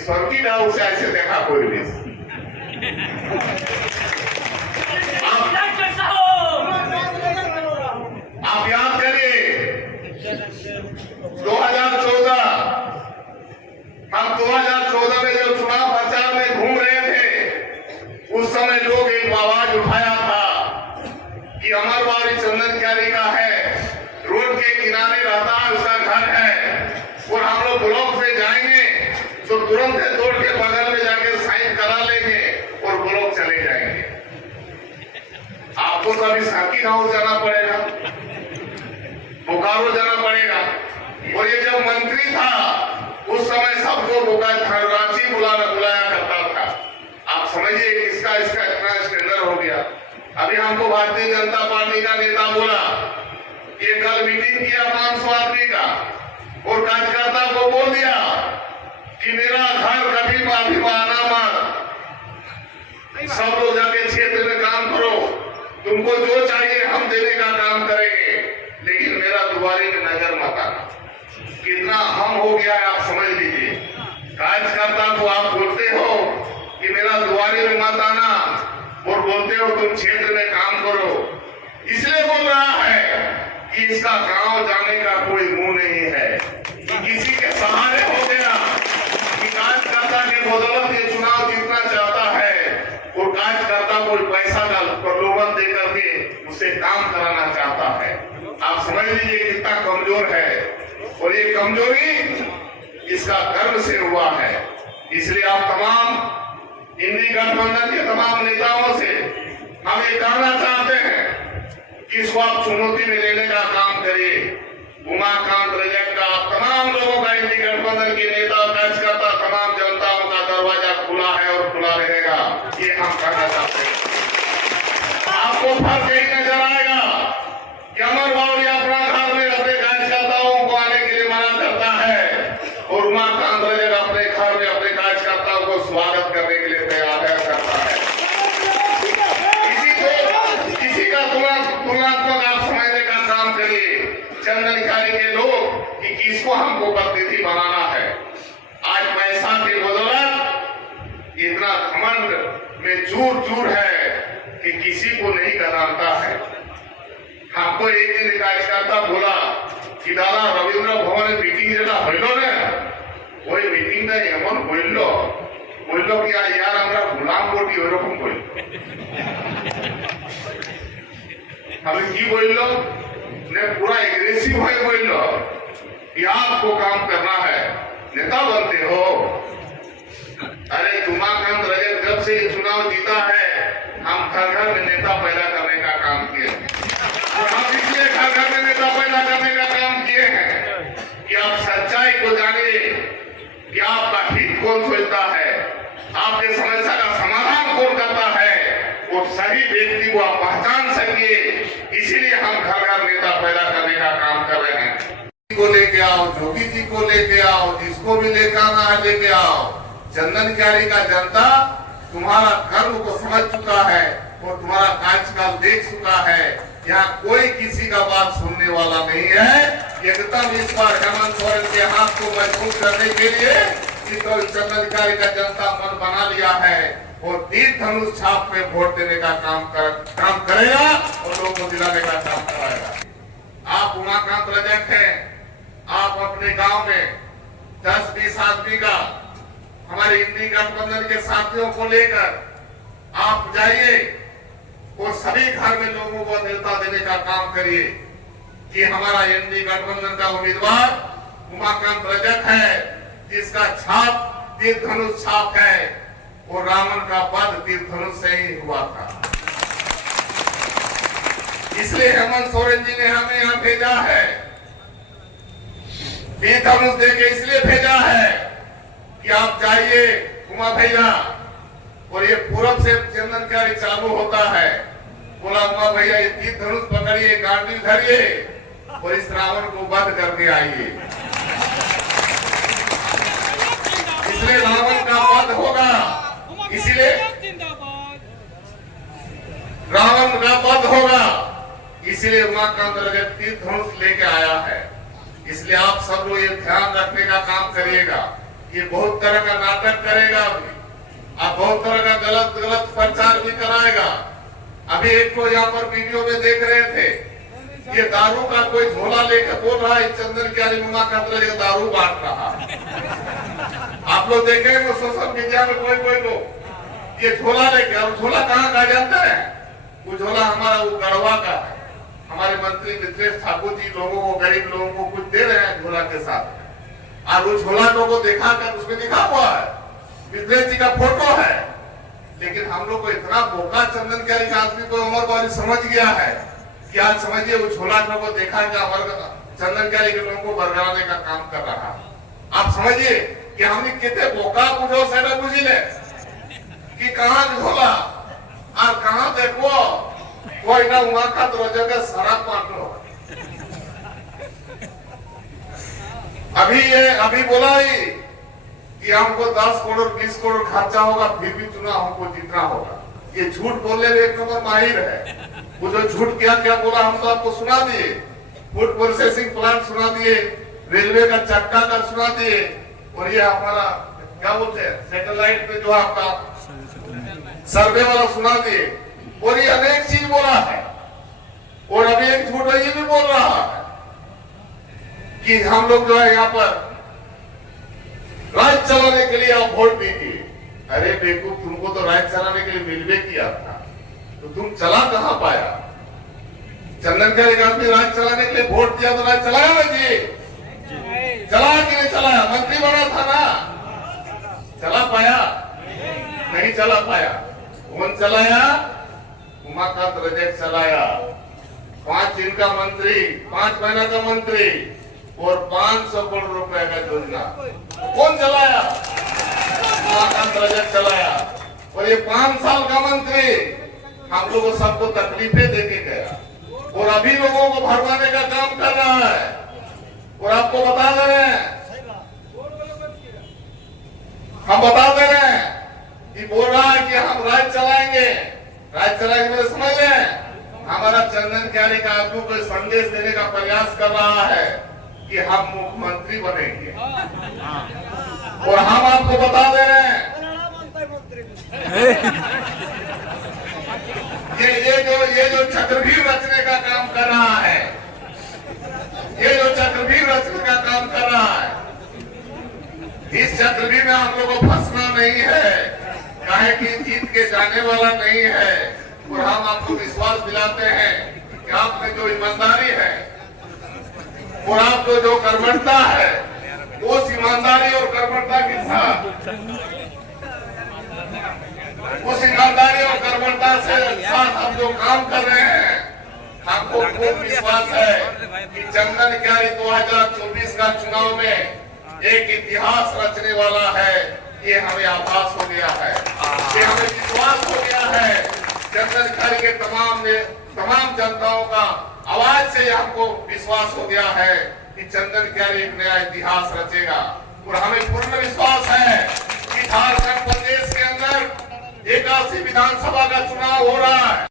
स्वर्गीय नाव से ऐसे देखा कोई नहीं। आप याद करिए 2014 हम 2014 में जब चुनाव प्रचार में घूम रहे थे, उस समय लोग एक आवाज उठाया था कि अमरवारी चंदन क्यारी का है, रोड के किनारे रहता है, उसका घर है और हम लोग ब्लॉक से जाएंगे तो तुरंत तोड़ के बगल में जाके साइन करा लेंगे और ब्लॉक चले जाएंगे। आपको तो अभी साकी गांव जाना पड़ेगा, बोकारो जाना पड़ेगा। और ये जब मंत्री था उस समय सबको रांची बुलाया करता था। आप समझिए इसका इतना स्टैंडर्ड हो गया। अभी हमको भारतीय जनता पार्टी का नेता बोला, ये कल मीटिंग किया 500 आदमी का और कार्यकर्ता को बोल दिया कि मेरा घर कभी माफी माना मत, सब लोग जाके क्षेत्र में काम करो, तुमको जो चाहिए हम देने का काम करेंगे, लेकिन मेरा दुआरे में नजर मत आना। कितना हम हो गया है आप समझ लीजिए। कार्यकर्ता को आप बोलते हो कि मेरा दुआरे में मत आना और बोलते हो तुम क्षेत्र में काम करो। इसलिए बोल रहा है कि इसका गांव जाने का कोई मुंह नहीं है, कि किसी के सहारे हो गया कि कार्यकर्ता के बदौलत ये चुनाव जीतना चाहता है और कार्यकर्ता को पैसा का प्रलोभन दे करके उसे काम कराना चाहता है। आप समझ लीजिए कितना कमजोर है और ये कमजोरी इसका गर्व से हुआ है। इसलिए आप तमाम इंडी गठबंधन के तमाम नेताओं से हम ये कहना चाहते हैं कि इसको आप चुनौती में लेने का काम करिए। उमाकांत रजक का, तमाम लोगों का, इंडी गठबंधन के नेता कार्यकर्ता, तमाम जनताओं का दरवाजा खुला है और खुला रहेगा, ये हम कहना चाहते हैं। आपको फर्क यही नजर आएगा कि अमर बावली अपना घर में अपने कार्यकर्ताओं को आने के लिए मना करता है और उमाकांत रजक अपने घर में अपने कार्यकर्ताओं को स्वागत करने के लिए तैयार करता है। किसी का तुलनात्मक आप समझने का काम करिए। चंदन क्यारी के लोग कि किसको हमको प्रतिनिधि बनाना है। आज पैसा के बदौलत इतना घमंड में चूर है कि किसी को नहीं कराता है। हमको एक दिन कार्यकर्ता बोला कि दादा रविंद्र भवन मीटिंग जेटा हईल ना ওই মিটিংটা এমন বললো কি यार আমরা গোলাম বটি ওইরকম বলল। আমি কি বললো ने पूरा एग्रेसिव है बोलो कि आपको काम करना है, नेता बनते हो। अरे उमाकांत रजक जब से चुनाव जीता है हम घर घर में नेता पैदा करने का काम किए और हम इसलिए घर घर में नेता पैदा करने का काम किए हैं कि आप सच्चाई को जानिए कि आपका हित कौन सोचता है, आपके समस्या का समाधान कौन करता है, वो सही व्यक्ति को आप पहचान सकिए। इसीलिए हम घर घर नेता पैदा करने का काम कर रहे हैं। को लेके आओ, जोगी जी को लेके आओ, जिसको भी लेकर आना है लेके आओ। चंदन क्यारी का जनता तुम्हारा कर्म को समझ चुका है और तुम्हारा कार्यकाल देख चुका है। यहाँ कोई किसी का बात सुनने वाला नहीं है। एकदम इस बार हेमंत सोरेन के हाथ को मजबूत करने के लिए चंदन क्यारी का जनता मन बना लिया है और तीर धनुष छाप पे वोट देने का काम करेगा और लोगों को दिलाने का काम कराएगा। आप उमाकांत रजक हैं, आप अपने गांव में 10-20 आदमी का हमारे इंडी गठबंधन के साथियों को लेकर आप जाइए और सभी घर में लोगों को न्योता देने का काम करिए कि हमारा इंडी गठबंधन का उम्मीदवार उमाकांत रजक है, जिसका छाप तीर धनुष छाप है और रावण का वध तीर धनुष से ही हुआ था। इसलिए हेमंत सोरेन जी ने हमें यहाँ भेजा है, तीर धनुष देके इसलिए भेजा है कि आप जाइए उमा भैया। और ये पूरब से चंदन क्यारी चालू होता है, बोला उमा भैया ये तीर धनुष पकड़िए, गांडी धरिए और इस रावण को वध करके आइए। इसलिए रावण का वध होगा, इसलिए रावण का वध होगा, इसलिए उमाकांत रजक तीर धनुष लेके आया है। इसलिए आप सब लोग ये ध्यान रखने का काम करिएगा ये बहुत तरह का नाटक करेगा अभी, अब बहुत तरह का गलत प्रचार भी कराएगा। अभी एक को यहाँ पर वीडियो में देख रहे थे, ये दारू का कोई झोला लेकर बोल रहा है चंदन क्यारी मुमा का दारू बांट रहा है। आप लोग देखेंगे सोशल मीडिया में कोई लोग ये झोला लेके, और झोला कहाँ का जानते हैं? वो झोला हमारा वो गढ़वा का है। हमारे मंत्री मिथिलेश ठाकुर जी लोगों को, गरीब लोगों को कुछ दे रहे हैं झोला के साथ, और वो झोला लोगों को देखा कर उसमें लिखा हुआ है मिथिलेश जी का फोटो है। लेकिन हम लोग को इतना बोका चंदन क्यारी का आदमी को उम्र वाली समझ गया है कि आज समझिए वो झोला को देखा क्या चंदन क्यारी के लोगों को बरगलाने का काम कर रहा है। आप समझिए कि हमने कितने बोका बुझो से न बुझिले कि कहाँ झोला और कहाँ देखो कोई ना वहां का दरोजा का सारा पाटो। अभी बोला ही कि हमको 10 करोड़ 20 करोड़ खर्चा होगा फिर भी चुनाव हमको जीतना होगा। ये झूठ बोलने में एक नंबर माहिर है। वो जो झूठ क्या बोला हम तो आपको सुना दिए, फूड प्रोसेसिंग प्लांट सुना दिए, रेलवे का चक्का का सुना दिए, और ये हमारा क्या बोलते हैं सैटेलाइट पे जो आपका सर्वे वाला सुना दिए, और ये अनेक चीज बोला है। और अभी एक झूठ ये भी बोल रहा है कि हम लोग जो है यहाँ पर राज्य चलाने के लिए आप वोट दीजिए। अरे बेवकूफ, तुमको तो राज्य चलाने के लिए मिलवे किया था, तो तुम चला कहां पाया? चंदन क्यारी का आदमी राज्य चलाने के लिए वोट दिया तो राज्य चलाया ना जी? चला कि नहीं चलाया? मंत्री बना था ना, चला पाया? नहीं चला पाया। कौन चलाया? उमाकांत रजक चलाया। 5 दिन का मंत्री, 5 महीना का मंत्री और 500 करोड़ रुपए का योजना कौन चलाया? उमाकांत रजक चलाया। और ये 5 साल का मंत्री हम लोगों सबको तकलीफें देके गया, और अभी लोगों को भरवाने का काम कर रहा है। और आपको बता दे रहे हैं, हम बता दे रहे हैं कि बोल रहा है कि हम राज्य चलाएंगे, राज्य चलाएंगे मेरे समझ लें। हमारा चंदन क्यारी का आदमी को संदेश देने का प्रयास कर रहा है कि हम मुख्यमंत्री बनेंगे। और हम आपको बता दे रहे हैं ये जो चक्रव्यूह रचने का काम कर रहा है, ये जो चक्रव्यूह रचने का काम कर रहा है, इस चक्रव्यूह में हम लोग को फंसना नहीं है, काहे कि जीत के जाने वाला नहीं है। और हम आपको विश्वास दिलाते हैं कि आप में जो ईमानदारी है और आपको जो कर्मठता है, उस ईमानदारी और कर्मठता के साथ, उस ईमानदारी और कर्मठता से साथ हम जो काम कर रहे हैं, हमको खूब विश्वास है कि चंदन क्यारी 2024 का चुनाव में एक इतिहास रचने वाला है। ये हमें आभास हो गया है, ये हमें विश्वास हो गया है। चंदन क्यारी के तमाम जनताओं का आवाज से हमको विश्वास हो गया है कि चंदन क्यारी एक नया इतिहास रचेगा। और हमें पूर्ण विश्वास है कि झारखंड प्रदेश के अंदर 81 विधानसभा का चुनाव हो रहा है।